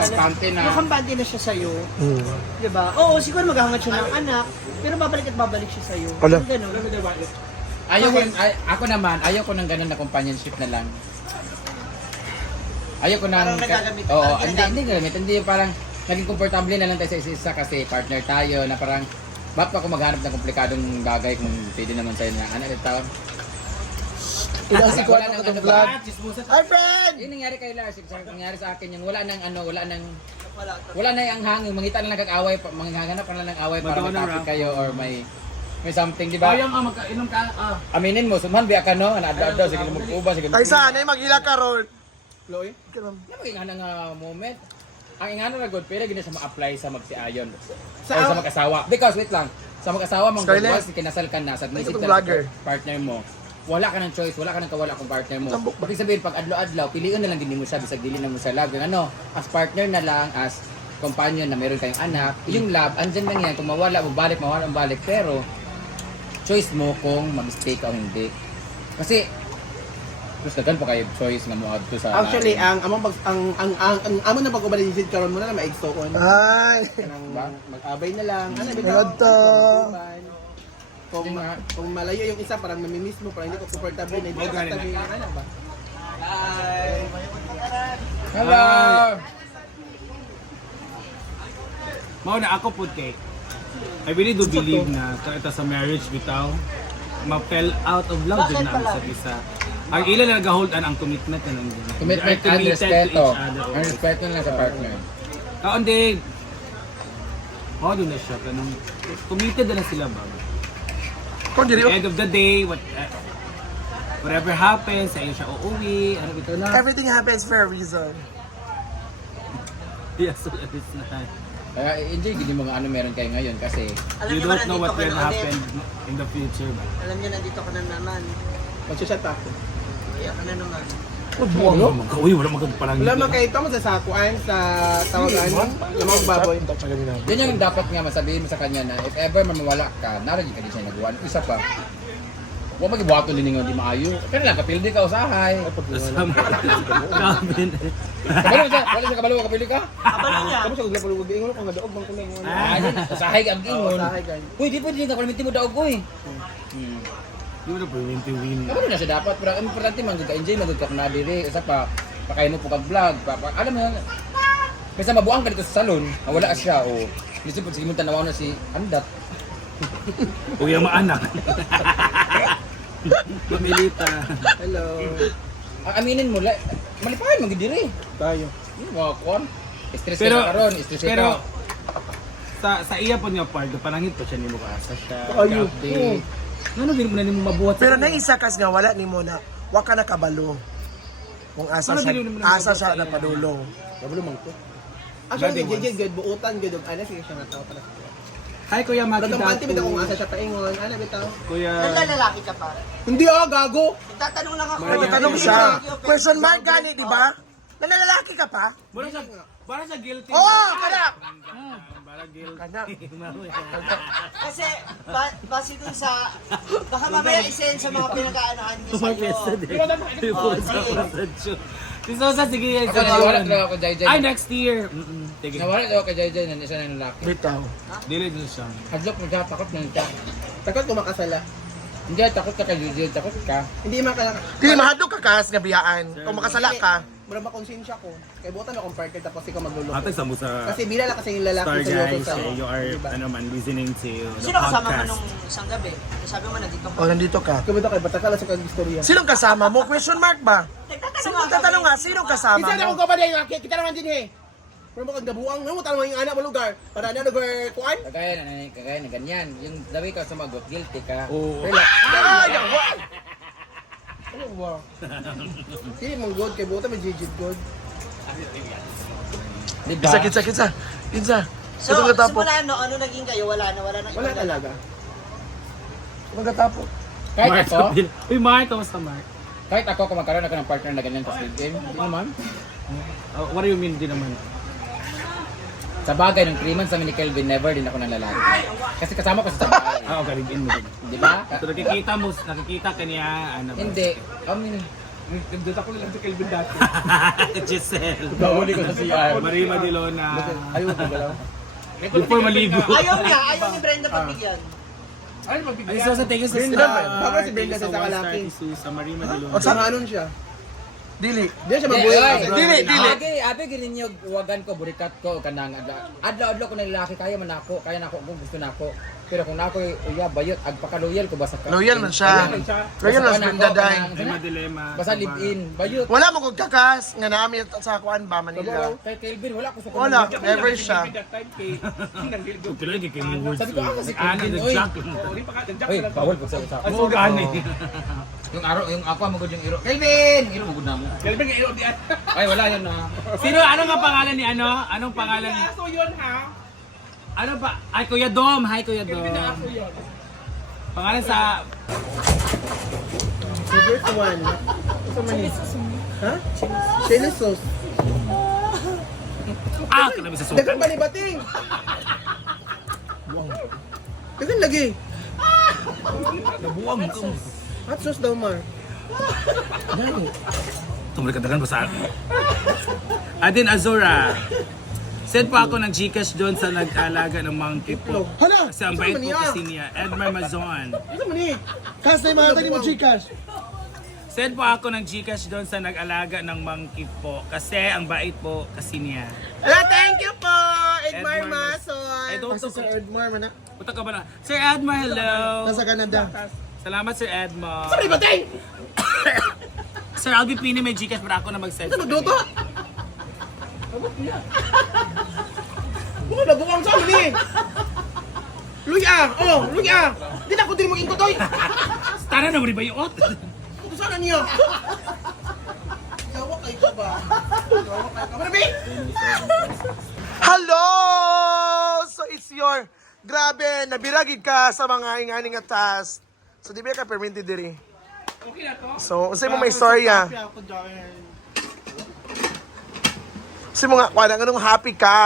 kampante na. Makampante na siya sa'yo. Diba? Oo, siguro maghahangat siya ng anak, pero babalik at babalik siya sa'yo. Ala. Ganun. Ako naman, ayaw ko ng ganun na companionship na lang. Ayaw ko ng... Parang nagagamit. Oo, hindi gagamit. Hindi parang naging komportable na lang tayo sa isa-isa kasi partner tayo na parang bakit pa ako maghanap ng komplikadong bagay kung pwede naman tayo na anak at taon. Ilang si Wala Kuya nang ng ano vlog. ba? Hi friend! Yun nangyari kay Lars, nangyari sa akin yung wala nang yung hangin, mangita na lang kag-away, manghahanap ka na lang away para mag-topic kayo or may something, di ba? Ayang magkainom ka. Aminin mo, sumhan biya ka no, ana-adlaw sige mo mag-uba, sige. Ay sana maghila ka ron. Chloe? Namaging nga moment. Ang ingano na good, pero gina siya ma-apply sa magsiayon. Sa- Sa mag-asawa. Because wait lang, sa mag-asawa mong Scarlett. once kinasal ka na, sa Ay, isip itong ka vlogger. sa partner mo, wala ka ng choice, wala ka ng kawala kung partner mo. Tambok ba? Ibig sabihin, pag adlaw-adlaw, piliin na lang din mo siya, bisag dili na mo sa love. Yung ano, as partner na lang, as companion na meron kayong anak, yung love, andyan lang yan. Kung mawala, mabalik, pero choice mo kung mag-stay ka o hindi. Kasi, gusto pa kayo choice nga mo adto sa... Actually, ang amo na pag-ubalisid karon mo na maigsto ko. Ay. Kanang mag-abay na lang. Ano bitaw? Maganda. Kung malayo yung isa, parang namimiss mo, parang hindi ko comfortable na hindi ko comfortable na ano ba? Hi! Hello! Mao na ako po kay. I really do believe na ito sa marriage bitaw ma-fell out of love din na sa isa. Ang ilan na nag-hold ang commitment na nandun. Commitment They are and committed to respeto. each other. Ang respeto na lang sa partner. Hindi. Doon na siya. Kanang, committed na sila ba? Kung At diri the end of the day, whatever happens, sa iyo siya uuwi, ano ito na. everything happens for a reason. Yes, so it is not. Kaya enjoy gini mga ano meron kayo ngayon kasi Alam You niyo ba don't know nandito what ka will na happen in the future ba? Alam niyo nandito ka na naman. Mag-chat pa ako. Kaya ka na naman. Uy, wala magagparang Wala man kayo ito, masasakuan sa tawagan. Lamang baboy. yun yung dapat nga masabihin mo sa kanya na if ever mamawala ka, narinig ka din siya nagawa. Isa pa, huwag mag-ibuhato din nga di maayo. Kaya lang, kapildi ka usahay. Gamin. Kabalo siya, wala siya kabalo, kapildi ka? Abalo niya. Kamu sa gula pulugod ingon kung nadaog bang kuno ingon. Usahay ang ingon. Usahay ka. Uy, di pa din ka kuliminti mo daog, uy. Di mo na win to win. Kabalo na siya dapat, pero ang importante man, ka-enjoy, mag-ka na diri. Isa pa, pakain mo po kag-vlog. Alam mo, kaysa mabuang ka dito sa salon, wala siya, o. Kasi pag sige mo tanawaw na si Andat. Uy, ang maanak. Mamilita. Hello. Aminin mo, malipahan mo diri. Tayo. Yung mga kuwan. Stress Pero- ka karon, stress Pero, ka. sa iya po niya part, panangit po siya ni mo kaasa siya. Ayun. Update. Ano din mo na ni mo mabuhat Pero nang isa kas nga wala ni mo na wa ka nakabalo. Kung asa Ano siya, din mo asa nabuhat siya sa iya? napadulong. Kabalo man ko. Actually, JJ, good. Buutan, good. Ano, sige siya natawa pala. Hi Kuya Maki Dagang panty, bitaw kung Datu. asa siya paingon. Ano, bitaw? Kuya. Lalaki ka pa. Hindi gago. Tatanong lang ako. Nagtatanong siya. Question mark gani, di ba? Nalalaki ka pa? Para sa guilty. Oo, kana. Para guilty. Kana. Kasi, base dun sa, baka mamaya isend sa mga pinag-aanahan niyo sa iyo. Si Sosa, sige. Ako nawala talaga ako Jai Jai. Ay, next year. Sige. Nawala talaga ako Jai Jai na isa na lalaki. Bitaw. Dili din siya. Hadlok mo siya, takot na siya. Takot ko makasala. Hindi, takot ka kay Jujil, takot ka. Hindi man ka, Di mahadlok ka kas nga biyaan. Kung makasala ka. mura ba konsensya ko? Kaya butan akong partner tapos ikaw magluloko. Atag sa mo sa Kasi bila lang kasi yung lalaki Star seryoso Guys, sa you are Diba? ano man listening to the Sino kasama mo podcast. nung isang gabi? Sabi mo nandito ka. O, nandito ka. Kumita kayo, batakala sa kag-istorya. Sinong kasama mo? Question mark ba? Sino tatanong nga, sinong kasama Isa na mo? akong kabaday nga, kita naman din eh. Pero mo kag dabuang, mo tanong yung anak mo lugar para na lugar kuan. Kagaya na ganyan. Yung dawi ka sumagot, guilty ka. Oo. Pero, Ano ba? Sige mong good kay buta may jijid good. di ba? Kinsa. So, Itong katapok. simula ano naging kayo? Wala na Wala ibang- talaga. Itong katapok. Kahit Mark, ako, Uy, Mark, kamusta Mark? kahit ako kung magkaroon ako ng partner na ganyan sa speed game, hindi naman. What do you mean din naman? Sa bagay, ng 3 months sa ni Kelvin, never din ako ng lalaki. Kasi kasama ko sa bahay. Okay, in mo din. Di ba? So nakikita ka niya, ano ba? Hindi. Nagdot ako lang sa Kelvin dati. Giselle. Bahuli ko sa CR. Maria Madilona. Ayaw ko galaw. Before maligo. Ayaw ni Brenda pagbigyan. Ay, magbigyan. Ay, so sa thank you sa Brenda, Bago si Brenda sa kalaki. Sa Maria Madilona. O sa Anon siya? dili. Di siya mabuhay. Dili. Abi gininyo wagan ko burikat ko kanang adlaw ko na lalaki kaya man ako, kaya nako kung gusto nako. Pero kung nako bayot agpaka-loyal ko basta ka. Loyal man siya. Loyal man Brenda day. Ay, madilema. Basta live in bayot. Wala mo kog kakas nga naami sa kuan ba Manila. Kay Kelvin wala ko sa Wala, never siya. Tuloy kay words. Sabi ko ako si Ani Kelvin the oy. jack. Oy, bawal ko sa usap. Ay, so gani. Yung aro, yung ako mo gud yung iro. Kelvin, iro mo gud na mo. Kelvin kay iro diyan. Ay wala yun na. Sino ano nga pangalan ni ano? Anong pangalan ni? Aso yun ha. Ano ba? Ay Kuya Dom, hi Kuya Dom. Pangalan sa Favorite one. Ito man eh. Ha? Chili sauce. kanabi sa Dagan sopa. ba ni Bating? Dagan lagi. Nabuwang ko. Hot sauce daw, Mar. Tumulikadagan ba sa akin? Adin Azura. Send po ako ng Gcash doon sa nag-alaga ng monkey po. Hala, Kasi ang bait po kasi niya. Edmar Mazon. Ito man eh. kasi mga tali mo Gcash. Send po ako ng Gcash doon sa nag-alaga ng monkey po. Kasi ang bait po kasi niya. Hala, thank you po, Edmar Edmar Mason. I don't Kasi sa Erdmore man na. Punta ka ba na? Sir Edmar, hello! Nasa Canada. Salamat Sir Edmar. Sorry, Bating! Sir Albi Pini may Gcash para ako na mag-send. Ito magluto! Bukan na bukang sa ni. Luya! Oh, luya! Di na ko din mo ingko toy. Tara na, wala ba yung ot? Ito sana niyo. Yawa kay ka ba? Yawa kay ka ba? Marabi! Hello! So it's your grabe nabiragid ka sa mga inganing atas. So di ba ka permitted diri? Okay na to? So, unsay mo may istorya? Unsay mo nga kuan anong happy ka?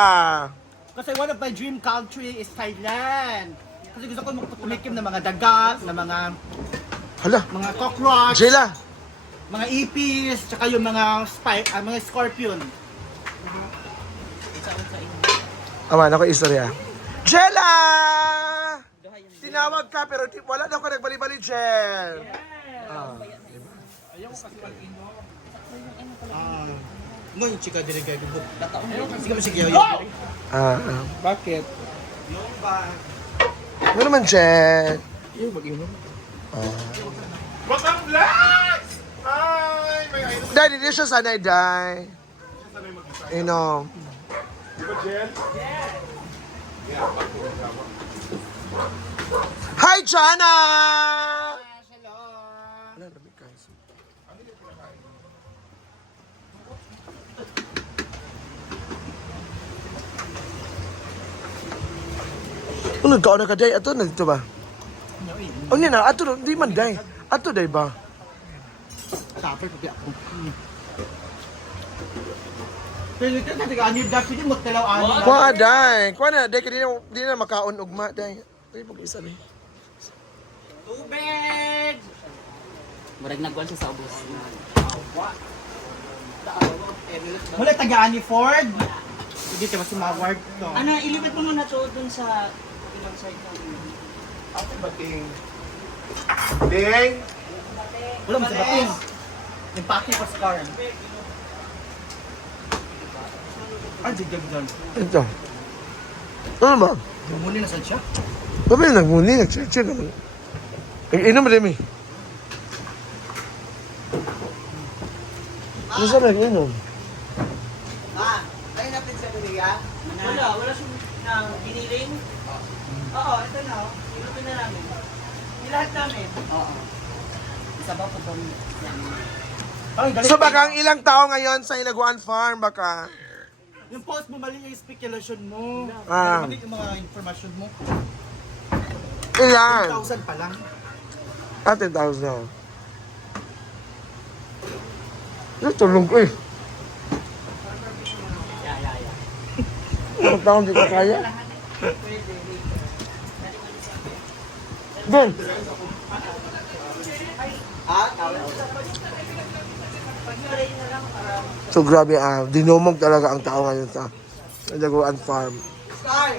Kasi one of my dream country is Thailand. Kasi gusto ko tumikim ng mga dagat, ng Hala, mga cockroach, Jela. mga ipis, tsaka yung mga mga scorpion. Aman ako istorya. Jela! Tinawag ka pero wala daw ka nagbali-bali, Jel. Mo yung chika dire kay bubuk. Sige mo sige. Bakit? Ano naman, Jel? Yung mag-inom. Dahil hindi siya sanay, Day. Inom. Hi, Jana! Ano ka na ka, Day? Ato na dito ba? Oh, hindi na. Ato, di man, Day. Ato, Day ba? Tapos pati ako. Pero ito na tiga anyo dapat mo telaw ani. Kuha, Day. Kuha na, Day. Di na makaon ugma, Day. Ay, pag-isa, Day. Tubig! Marag nagwan siya sa ubos. Mula taga ani Ford. Hindi ka mas maward to. Ano, ilipat mo muna to dun sa ilang side ng Bating. Ding! Wala mo sa bating. Yung paki pa sa car. Ay, jigag dyan. Ito. Ano ba? Bumuli na saan siya? Ba't yung nagmuni? Nag-check naman. Inom rin, eh. Ano sa nag-inom? Ay, napin sa Korea? wala siyang giniling. Oo, ito na. Iluto na namin. Lahat namin. Oo. Isa ba po doon? So baka ang ilang tao ngayon sa Ilaguan Farm, baka. Yung post mo, mali yung speculation mo. Ah. Mali yung mga information mo. Ilan? 1,000 pa lang. 10,000. Tulong ko eh. Ang taon di ka kaya? Doon. Pag-spray na lang para So grabe, dinumog talaga ang tao ngayon sa Daguan Farm. Scar,